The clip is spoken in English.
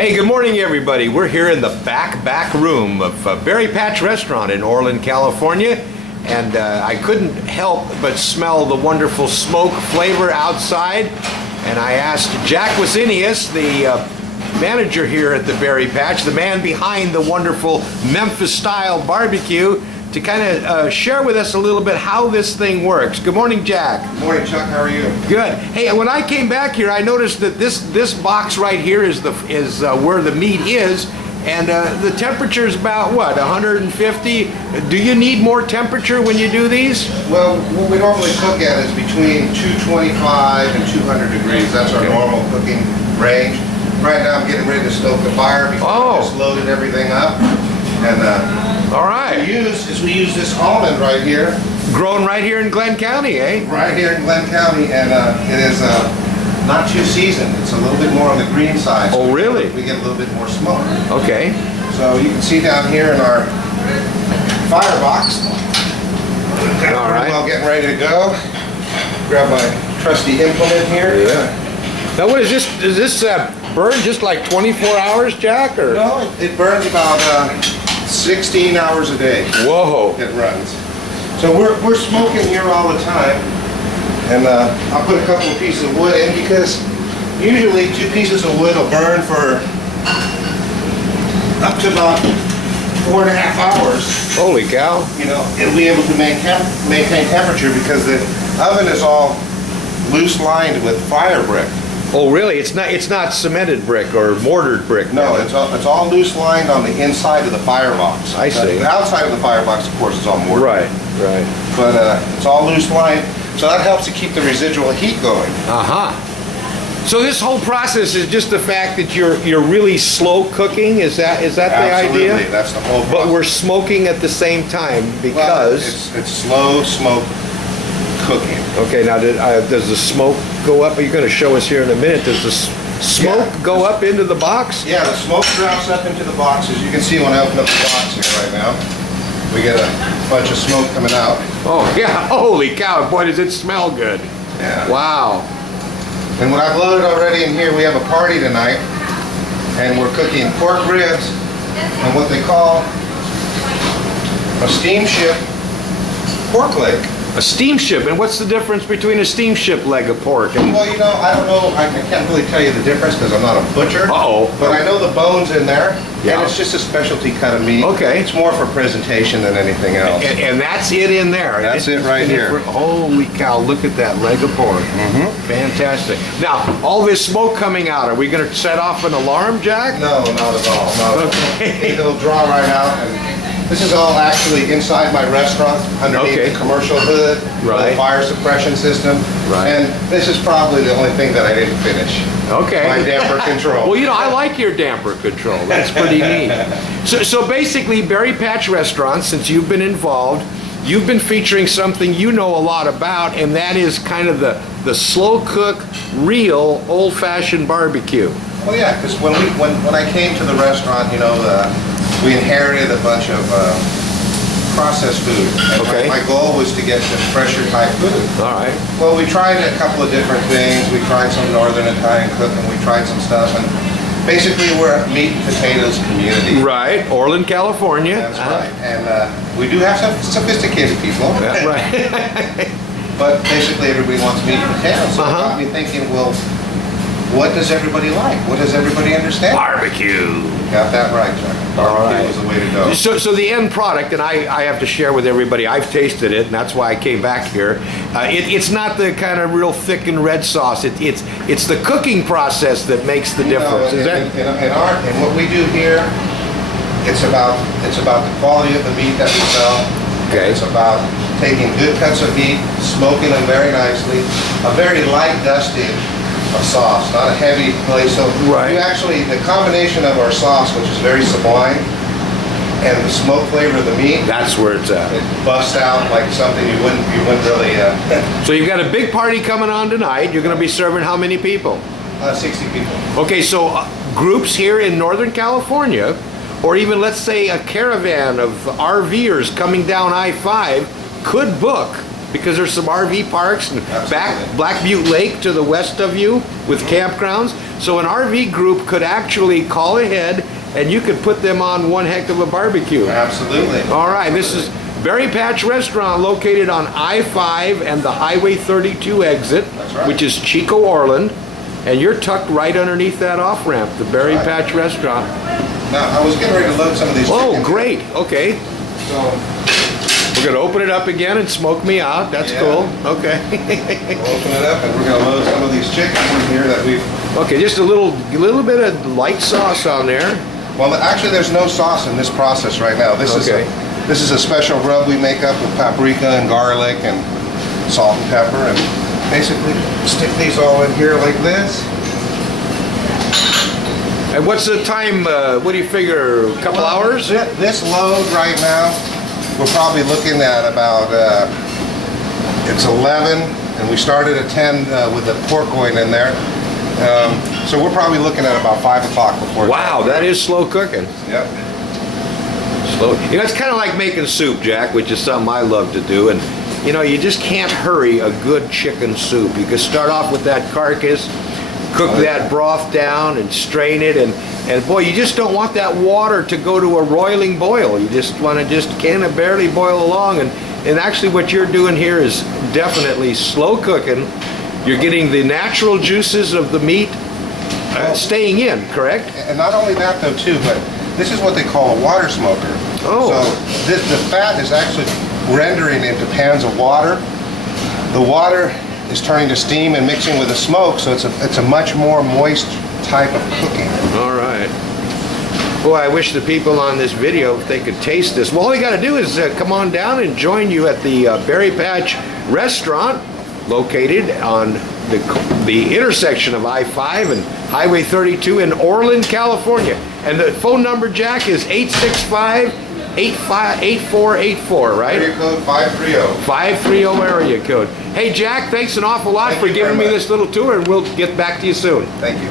Hey, good morning, everybody. We're here in the back room of Berry Patch Restaurant in Orland, California, and I couldn't help but smell the wonderful smoke flavor outside. And I asked Jack Wasinius, the manager here at the Berry Patch, the man behind the wonderful Memphis-style barbecue, to kind of share with us a little bit how this thing works. Good morning, Jack. Good morning, Chuck. How are you? Good. Hey, when I came back here, I noticed that this box right here is where the meat is, and the temperature is about what, 150? Do you need more temperature when you do these? Well, what we normally cook at is between 225 and 200 degrees. That's our normal cooking range. Right now, I'm getting ready to stoke the fire because I just loaded everything up. And all right. We use this almond right here. Grown right here in Glenn County, eh? Right here in Glenn County, and it is not too seasoned. It's a little bit more on the green side. So really? We get a little bit more smoke. Okay. So you can see down here in our firebox. All right. Well, getting ready to go. Grab my trusty implement here. Yeah. Now, what is this? Does this burn just like 24 hours, Jack? Or? No, it burns about 16 hours a day. Whoa. It runs. So we're smoking here all the time. And I'll put a couple of pieces of wood in because usually 2 pieces of wood will burn for up to about 4.5 hours. Holy cow. You know, it'll be able to maintain temperature because the oven is all loose lined with fire brick. Oh, really? It's not cemented brick or mortared brick? No, it's all loose lined on the inside of the firebox. I see. The outside of the firebox, of course, is all mortared. Right. But it's all loose lined, so that helps to keep the residual heat going. So this whole process is just the fact that you're really slow cooking. Is that the Absolutely, idea? that's the whole process. But we're smoking at the same time because it's slow smoke cooking. Okay, now does the smoke go up? You're going to show us here in a minute. Does the smoke go up into the box? Yeah, the smoke drops up into the box. As you can see when I open up the box here right now, we get a bunch of smoke coming out. Oh yeah! Holy cow! Boy, does it smell good! Yeah. Wow. And what I've loaded already in here, we have a party tonight, and we're cooking pork ribs and what they call a steamship pork leg. A steamship, and what's the difference between a steamship leg of pork and... Well, you know, I don't know, I can't really tell you the difference because I'm not a butcher. But I know the bone's in there, and it's just a specialty cut of meat. Okay. It's more for presentation than anything else. And that's it in there. That's it right here. Holy cow, look at that leg of pork. Fantastic. Now, all this smoke coming out, are we going to set off an alarm, Jack? No, not at all. Okay. It'll draw right out. And this is all actually inside my restaurant, underneath the commercial hood, the fire suppression system. And this is probably the only thing that I didn't finish. Okay. My damper control. Well, you know, I like your damper control. That's pretty neat. So basically, Berry Patch Restaurant, since you've been involved, you've been featuring something you know a lot about, and that is kind of the slow cook, real, old-fashioned barbecue. Well, yeah, because when I came to the restaurant, you know, we inherited a bunch of processed food. And my goal was to get to fresher type food. All right. Well, we tried a couple of different things. We tried some Northern Italian cooking. We tried some stuff. And basically, we're a meat and potatoes community. Right. Orland, California. That's right. And we do have some sophisticated people. That's right. But basically, everybody wants meat and potatoes. So it got me thinking, well, what does everybody like? What does everybody understand? Barbecue. Got that right, Chuck. Barbecue was the way to go. So the end product, and I have to share with everybody, I've tasted it, and that's why I came back here. It's not the kind of real thick and red sauce. It's the cooking process that makes the difference. In what we do here, it's about the quality of the meat that we sell. Okay. It's about taking good cuts of meat, smoking them very nicely, a very light dusting of sauce, not a heavy glaze. So you actually, the combination of our sauce, which is very sublime, and the smoke flavor of the meat, that's where it's at. It busts out like something you wouldn't really. So you've got a big party coming on tonight. You're going to be serving how many people? 60 people. Okay, so groups here in Northern California, or even let's say a caravan of RVers coming down I-5 could book because there's some RV parks and Absolutely. Black Butte Lake to the west of you with campgrounds. So an RV group could actually call ahead and you could put them on one heck of a barbecue. Absolutely. All right, this is Berry Patch Restaurant located on I-5 and the Highway 32 exit, That's right. which is Chico, Orland. And you're tucked right underneath that off-ramp, the Berry Right. Patch Restaurant. Now, I was getting ready to load some of these Oh, chickens. great. Okay. So, We're going to open it up again and smoke me out. That's Yeah. cool. Okay. we'll open it up and we're gonna load some of these chickens in here that we've... Okay, just a little bit of light sauce on there. Well, actually, there's no sauce in this process right now. This Okay. is a special rub we make up with paprika and garlic and salt and pepper, and basically stick these all in here like this. And what's the time, what do you figure, a couple hours? This load right now, we're probably looking at about, it's 11, and we started at 10 with the pork going in there. So we're probably looking at about 5 o'clock before. Wow, that is slow cooking. Yep. Slow. You know, it's kind of like making soup, Jack, which is something I love to do. And, you know, you just can't hurry a good chicken soup. You can start off with that carcass, cook that broth down and strain it. And boy, you just don't want that water to go to a roiling boil. You just want to just kind of barely boil along. And actually what you're doing here is definitely slow cooking. You're getting the natural juices of the meat staying in, correct? And not only that though too, but this is what they call a water smoker. Oh. So the fat is actually rendering into pans of water. The water is turning to steam and mixing with the smoke, so it's a much more moist type of cooking. All right. Boy, I wish the people on this video, if they could taste this. Well, all you got to do is come on down and join you at the Berry Patch Restaurant, located on the intersection of I-5 and Highway 32 in Orland, California. And the phone number, Jack, is 865-8484, right? Area code 530. 530 area code. Hey, Jack, thanks an awful lot Thank for you giving very me much. this little tour, and we'll get back to you soon. Thank you.